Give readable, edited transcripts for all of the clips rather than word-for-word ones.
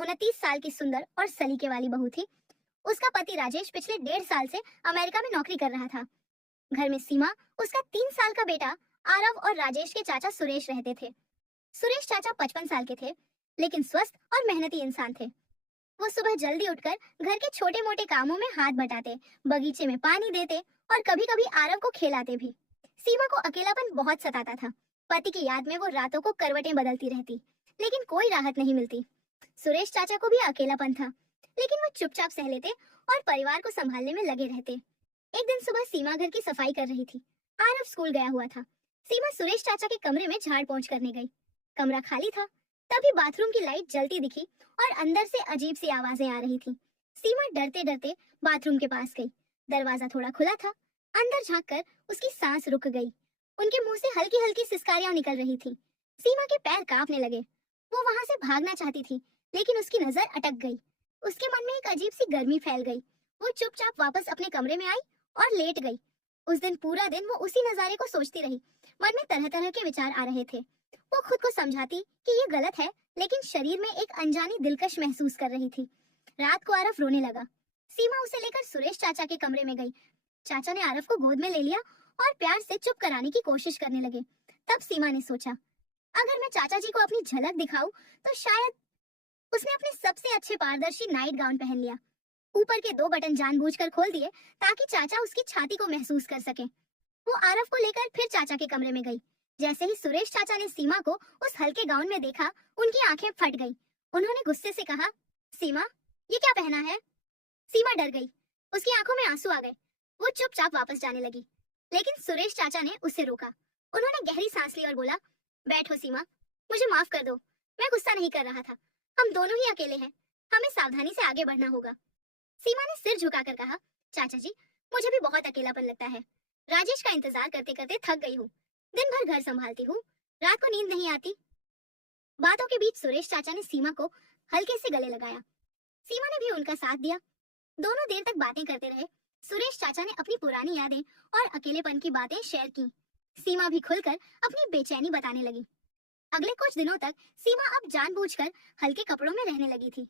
29 साल की सुंदर और सलीके वाली बहू थी। उसका पति राजेश पिछले 1.5 साल से अमेरिका में नौकरी कर रहा था। घर में सीमा, उसका 3 साल का बेटा आरव और राजेश के चाचा सुरेश रहते थे। सुरेश चाचा 55 साल के थे, लेकिन स्वस्थ और मेहनती इंसान थे। वो सुबह जल्दी उठकर घर के छोटे मोटे कामों में हाथ बटाते, बगीचे में पानी देते और कभी कभी आरव को खिलाते भी। सीमा को अकेलापन बहुत सताता था। पति की याद में वो रातों को करवटें बदलती रहती, लेकिन कोई राहत नहीं मिलती। सुरेश चाचा को भी अकेलापन था, लेकिन वो चुपचाप सह लेते और परिवार को संभालने में लगे रहते। एक दिन सुबह सीमा घर की सफाई कर रही थी। आरव स्कूल गया हुआ था। सीमा सुरेश चाचा के कमरे में झाड़ पोंछ करने गई। कमरा खाली था। तभी बाथरूम की लाइट जलती दिखी और अंदर से अजीब सी आवाजें आ रही थी। सीमा डरते डरते बाथरूम के पास गई। दरवाजा थोड़ा खुला था। अंदर झांककर उसकी सांस रुक गई। उनके मुंह से हल्की हल्की सिसकारियां निकल रही थी। सीमा के पैर कांपने लगे। वो वहां से भागना चाहती थी, लेकिन उसकी नजर अटक गई। उसके मन में एक अजीब सी गर्मी फैल गई। वो चुपचाप वापस अपने कमरे में आई और लेट गई। उस दिन पूरा दिन वो उसी नजारे को सोचती रही। मन में तरह तरह के विचार आ रहे थे। वो खुद को समझाती कि ये गलत है, लेकिन शरीर में एक अनजानी दिलकश महसूस कर रही थी। रात को आरव रोने लगा। सीमा उसे लेकर सुरेश चाचा के कमरे में गई। चाचा ने आरव को गोद में ले लिया और प्यार से चुप कराने की कोशिश करने लगे। तब सीमा ने सोचा, अगर मैं चाचा जी को अपनी झलक दिखाऊं तो शायद। उसने अपने सबसे अच्छे पारदर्शी नाइट गाउन पहन लिया। ऊपर के 2 बटन जानबूझकर खोल दिए ताकि चाचा उसकी छाती को महसूस कर सके। वो आरव को लेकर फिर चाचा के कमरे में गई। जैसे ही सुरेश चाचा ने सीमा को उस हल्के गाउन में देखा, उनकी आंखें फट गईं। उन्होंने गुस्से से कहा, सीमा, ये क्या पहना है? सीमा डर गई। उसकी आंखों में आंसू आ गए। वो चुपचाप वापस जाने लगी, लेकिन सुरेश चाचा ने उसे रोका। उन्होंने गहरी सांस ली और बोला, बैठो सीमा, मुझे माफ कर दो। मैं गुस्सा नहीं कर रहा था। हम दोनों ही अकेले हैं। हमें सावधानी से आगे बढ़ना होगा। सीमा ने सिर झुकाकर कहा, चाचा जी, मुझे भी बहुत अकेलापन लगता है। राजेश का इंतजार करते करते थक गई हूँ। दिन भर घर संभालती हूँ, रात को नींद नहीं आती। बातों के बीच सुरेश चाचा ने सीमा को हल्के से गले लगाया। सीमा ने भी उनका साथ दिया। दोनों देर तक बातें करते रहे। सुरेश चाचा ने अपनी पुरानी यादें और अकेलेपन की बातें शेयर की। सीमा भी खुलकर अपनी बेचैनी बताने लगी। अगले कुछ दिनों तक सीमा अब जानबूझकर हल्के कपड़ों में रहने लगी थी।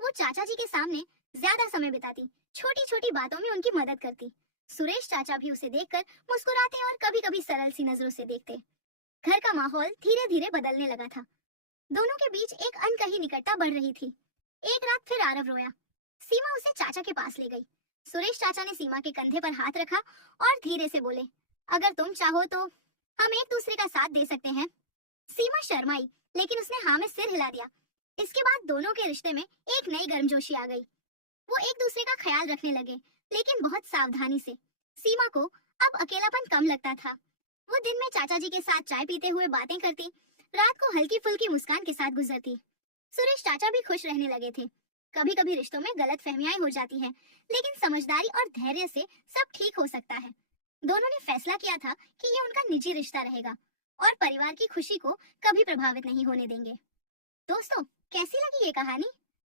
वो चाचा जी के सामने ज्यादा समय बिताती, छोटी छोटी बातों में उनकी मदद करती। सुरेश चाचा भी उसे देखकर मुस्कुराते और कभी कभी सरल सी नजरों से देखते। घर का माहौल धीरे धीरे बदलने लगा था। दोनों के बीच एक अनकही निकटता बढ़ रही थी। एक रात फिर आरव रोया। सीमा उसे चाचा के पास ले गई। सुरेश चाचा ने सीमा के कंधे पर हाथ रखा और धीरे से बोले, अगर तुम चाहो तो हम एक दूसरे का साथ दे सकते हैं। सीमा शर्माई, लेकिन उसने हाँ में सिर हिला दिया। इसके बाद दोनों के रिश्ते में एक नई गर्मजोशी आ गई। वो एक दूसरे का ख्याल रखने लगे, लेकिन बहुत सावधानी से। सीमा को अब अकेलापन कम लगता था। वो दिन में चाचा जी के साथ चाय पीते हुए बातें करती, रात को हल्की फुल्की मुस्कान के साथ गुजरती। सुरेश चाचा भी खुश रहने लगे थे। कभी कभी रिश्तों में गलतफहमियां हो जाती हैं, लेकिन समझदारी और धैर्य से सब ठीक हो सकता है। दोनों ने फैसला किया था कि ये उनका निजी रिश्ता रहेगा और परिवार की खुशी को कभी प्रभावित नहीं होने देंगे। दोस्तों, कैसी लगी ये कहानी?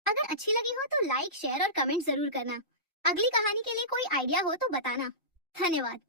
अगर अच्छी लगी हो तो लाइक, शेयर और कमेंट जरूर करना। अगली कहानी के लिए कोई आइडिया हो तो बताना। धन्यवाद।